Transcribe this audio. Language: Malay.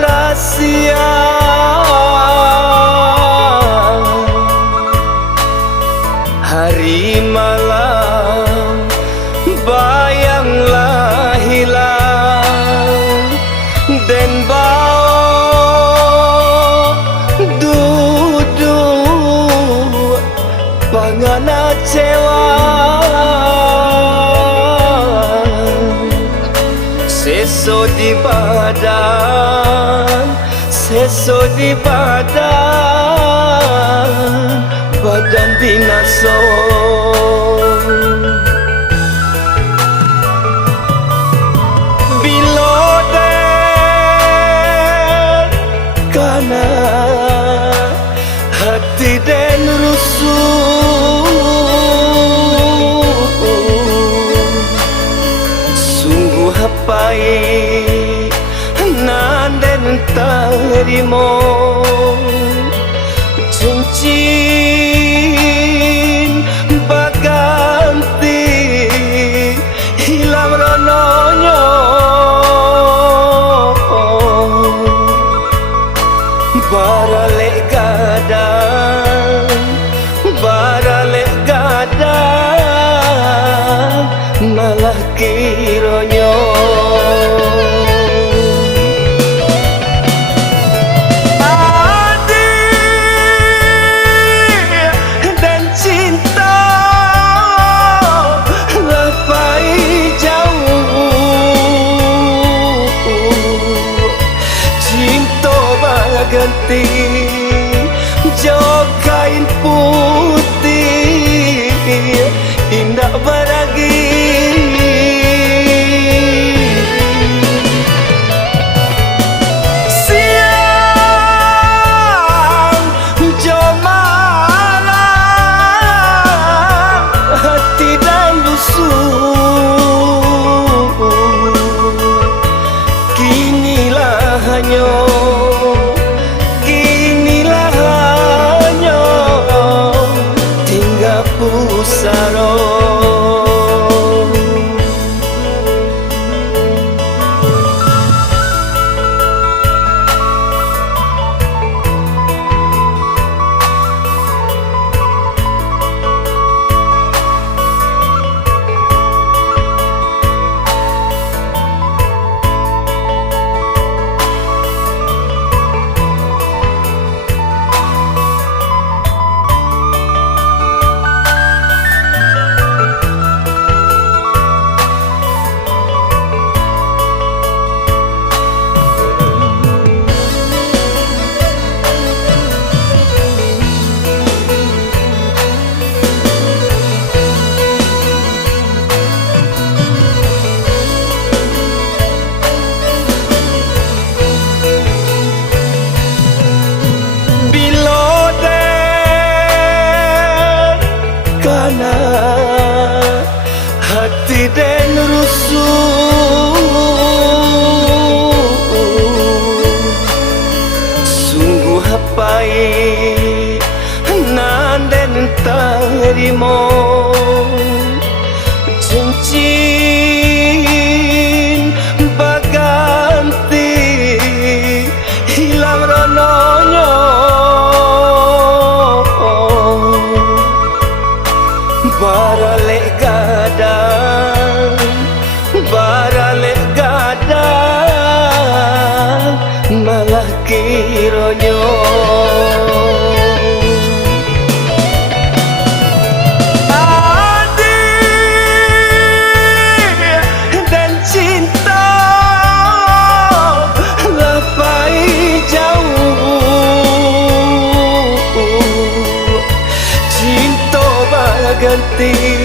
rahasia. Hari malam bayanglah hilang, dan bau duduk pangana cewa. Seso di badan, seso di badan, badan binaso. Bilode kana hati den rusuh, sungguh hapai nanden tarimo. Cincin baganti hilang rononyo, baralek gadang, baralek gadang, malah kironyo. Ganti jauh kain putih indah baragi. Siang jauh malam hati dan lusuh, kinilah hanya pusaro. Hati den rusuh, sungguh hapai nanden tarimo. Cincin baganti hilang rononyo, baralek gadang, baralek gadang, malah kironyo. Adik dan cinta lapai jauh, cinta baganti